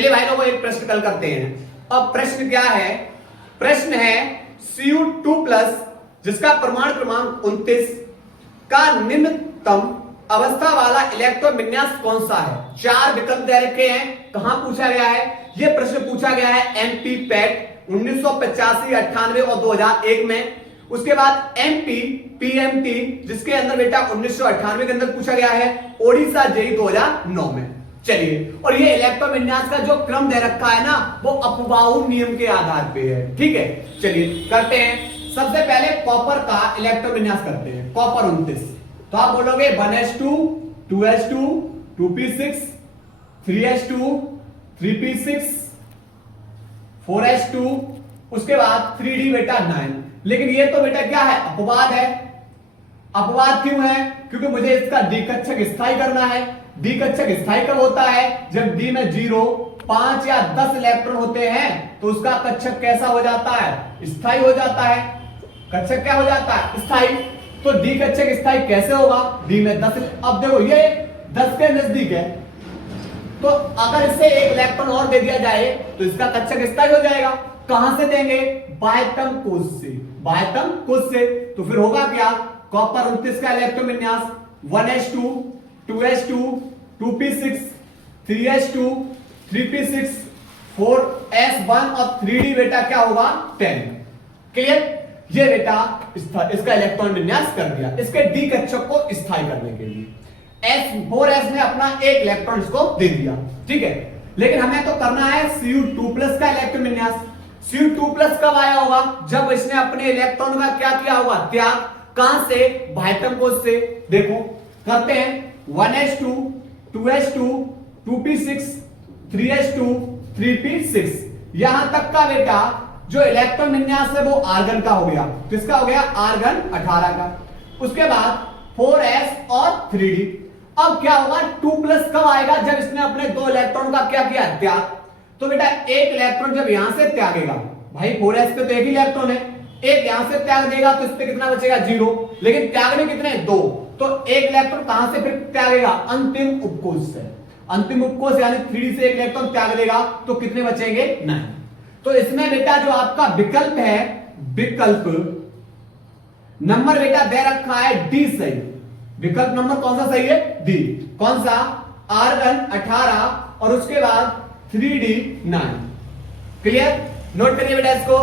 चलिए भाई लोगों एक प्रश्न कल करते हैं। अब प्रश्न क्या है? प्रश्न है Cu2+ जिसका परमाणु क्रमांक 29 का निम्नतम अवस्था वाला इलेक्ट्रॉन विन्यास कौन सा है? चार विकल्प दे रखे हैं। कहां पूछा गया है? यह प्रश्न पूछा गया है एमपी पैट 1985, 98 और 2001 में। उसके बाद एमपी पीएमटी जिसके अंदर बेटा 1998 के अंदर पूछा गया है, ओडिशा जेई 2009 में। चलिए, और ये इलेक्ट्रॉन विन्यास का जो क्रम दे रखा है ना, वो अपबाहु नियम के आधार पे है। ठीक है, चलिए करते हैं। सबसे पहले कॉपर का इलेक्ट्रॉन विन्यास करते हैं। कॉपर 29, तो आप बोलोगे 1s2 2s2 2p6 3s2 3p6 4s2, उसके बाद 3d बेटा 9। लेकिन ये तो बेटा क्या है? अपवाद है। अपवाद क्यों है? क्योंकि मुझे इसका डी कक्षक स्थायी करना है। डी कक्षक स्थायी कब होता है? जब डी में 0, 5 या 10 इलेक्ट्रॉन होते हैं तो उसका कक्षक कैसा हो जाता है? स्थायी हो जाता है। कक्षक क्या हो जाता है? स्थायी। तो डी कक्षक स्थायी कैसे होगा? डी में 10। अब देखो ये 10 के नजदीक है, तो अगर इसे एक इलेक्ट्रॉन और दे दिया जाए तो इसका कक्षक स्थायी हो जाएगा। कहां से देंगे? बाह्यतम कोश से। बाह्यतम कोश से। तो फिर होगा क्या? कॉपर 29 का इलेक्ट्रॉन विन्यास 1s2 2s2 2p6 3s2 3p6 4s1 और 3d बेटा क्या होगा? 10। क्लियर? ये बेटा इसका इलेक्ट्रॉन विन्यास कर दिया इसके डी कक्षक को स्थायी करने के लिए। S4s ने अपना एक इलेक्ट्रॉन इसको दे दिया। ठीक है, लेकिन हमें तो करना है Cu2+ का इलेक्ट्रॉन विन्यास। Cu2+ कब आया होगा? जब इसने अपने इलेक्ट्रॉन का क्या किया होगा? त्याग। कहां से? बाह्यतम कोश से। देखो करते हैं 1s2 2s2 2p6 3s2 3p6। यहां तक का बेटा जो इलेक्ट्रॉन विन्यास है वो आर्गन का हो गया। किसका हो गया? आर्गन 18 का। उसके बाद 4s और 3d। अब क्या होगा? 2+ कब आएगा? जब इसने अपने दो इलेक्ट्रॉन का क्या किया? त्याग। तो बेटा एक इलेक्ट्रॉन जब यहां से त्यागेगा, भाई 4s पे तो एक ही इलेक्ट्रॉन है, एक यहां से त्याग देगा तो इस पे कितना बचेगा? 0। लेकिन त्यागने कितने? 2। तो एक इलेक्ट्रॉन कहां से फिर त्यागेगा? अंतिम उपकोश से। अंतिम उपकोश यानी 3d से एक इलेक्ट्रॉन त्याग देगा तो कितने बचेंगे? 9। तो इसमें बेटा जो आपका विकल्प है, विकल्प नंबर बेटा दे रखा है डी सही। विकल्प नंबर कौन सा सही है? डी। कौन सा? आर्गन 18 और उसके बाद 3d 9। क्लियर? नोट करिए बेटा इसको।